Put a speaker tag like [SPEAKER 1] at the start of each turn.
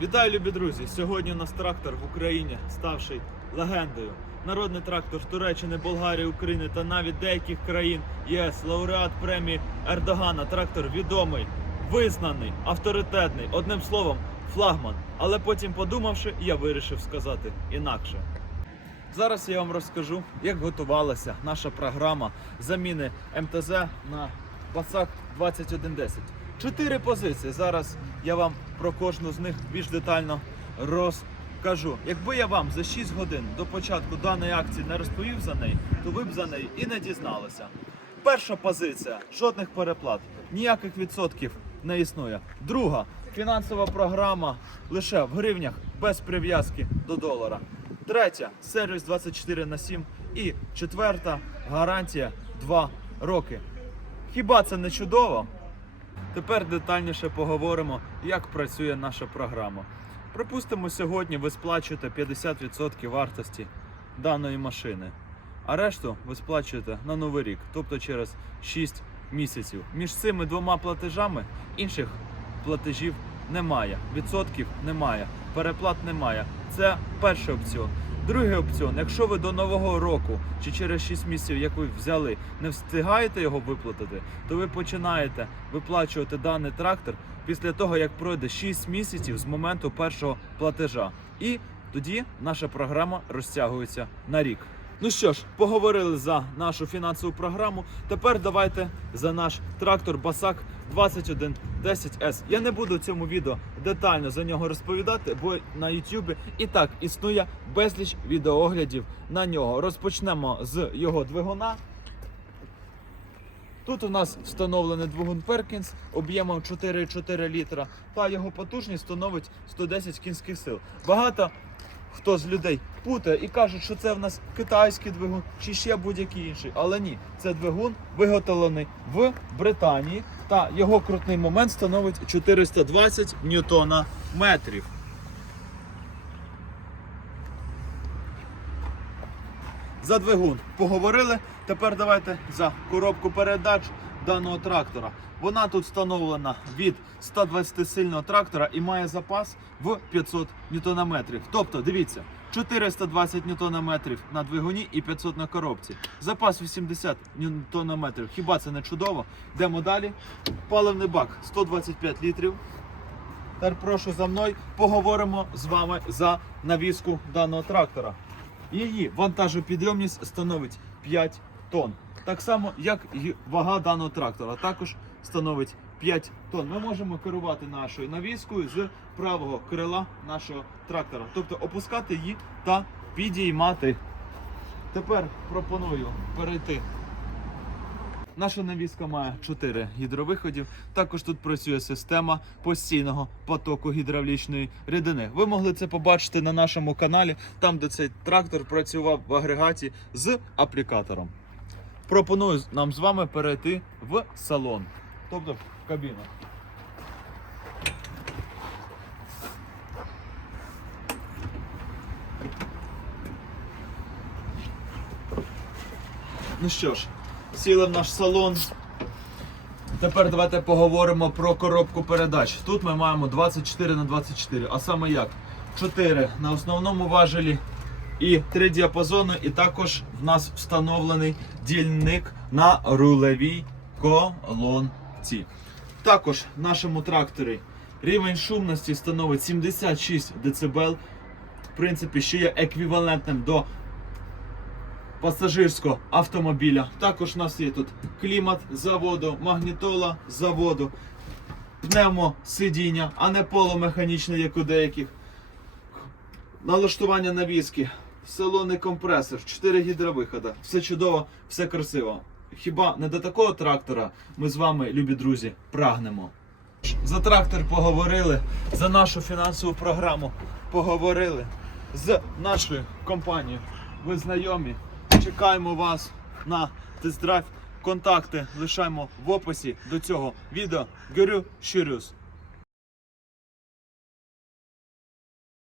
[SPEAKER 1] Вітаю, любі друзі! Сьогодні у нас трактор в Україні, ставший легендою. Народний трактор Туреччини, Болгарії, України та навіть деяких країн ЄС, лауреат премії Ердогана. Трактор відомий, визнаний, авторитетний. Одним словом, флагман. Але потім, подумавши, я вирішив сказати інакше. Зараз я вам розкажу, як готувалася наша програма заміни МТЗ на Пасак 2110. Чотири позиції. Зараз я вам про кожну з них більш детально розкажу. Якби я вам за 6 годин до початку даної акції не розповів за неї, то ви б за неї і не дізналися. Перша позиція жодних переплат, ніяких відсотків не існує. Друга фінансова програма лише в гривнях без прив'язки до долара. Третя сервіс 24 на 7. І четверта гарантія 2 роки. Хіба це не чудово? Тепер детальніше поговоримо, як працює наша програма. Припустимо, сьогодні ви сплачуєте 50% вартості даної машини, а решту ви сплачуєте на новий рік, тобто через 6 місяців. Між цими двома платежами інших платежів немає, відсотків немає, переплат немає. Це перший опціон. Другий опціон, якщо ви до нового року чи через 6 місяців, як ви взяли, не встигаєте його виплатити, то ви починаєте виплачувати даний трактор після того, як пройде 6 місяців з моменту першого платежа. І тоді наша програма розтягується на рік. Ну що ж, поговорили за нашу фінансову програму. Тепер давайте за наш трактор Басак 2110S. Я не буду в цьому відео детально за нього розповідати, бо на YouTube і так існує безліч відеооглядів на нього. Розпочнемо з його двигуна. Тут у нас встановлений двигун Перкінс об'ємом 4,4 літра, та його потужність становить 110 кінських сил. Багато хто з людей путає і кажуть, що це в нас китайський двигун чи ще будь-який інший. Але ні, це двигун виготовлений в Британії, та його крутний момент становить 420 ньютона метрів. За двигун поговорили. Тепер давайте за коробку передач даного трактора. Вона тут встановлена від 120 сильного трактора і має запас в 500 ньютонометрів. Тобто, дивіться, 420 ньютонометрів на двигуні і 500 на коробці. Запас 80 ньютонометрів. Хіба це не чудово? Йдемо далі. Паливний бак 125 літрів. Тепер прошу за мною поговоримо з вами за навіску даного трактора. Її вантажопідйомність становить 5 тонн. Так само, як і вага даного трактора, також становить 5 тонн. Ми можемо керувати нашою навіскою з правого крила нашого трактора, тобто опускати її та підіймати. Тепер пропоную перейти. Наша навіска має 4 гідровиходів. Також тут працює система постійного потоку гідравлічної рідини. Ви могли це побачити на нашому каналі, там де цей трактор працював в агрегаті з аплікатором. Пропоную нам з вами перейти в салон, тобто в кабіну. Ну що ж, сіли в наш салон. Тепер давайте поговоримо про коробку передач. Тут ми маємо 24 на 24, а саме як? 4 на основному важелі і 3 діапазони, і також в нас встановлений дільник на рулевій колонці. Також в нашому тракторі рівень шумності становить 76 дБ. В принципі, ще є еквівалентним до пасажирського автомобіля. Також у нас є тут клімат заводу, магнітола заводу, пневмосидіння, а не поломеханічне, як у деяких. Налаштування навіски, салонний компресор, 4 гідровихода. Все чудово, все красиво. Хіба не до такого трактора ми з вами, любі друзі, прагнемо. За трактор поговорили, за нашу фінансову програму поговорили з нашою компанією. Ви знайомі. Чекаємо вас на тест-драйв. Контакти лишаємо в описі до цього відео. Горю щирюс.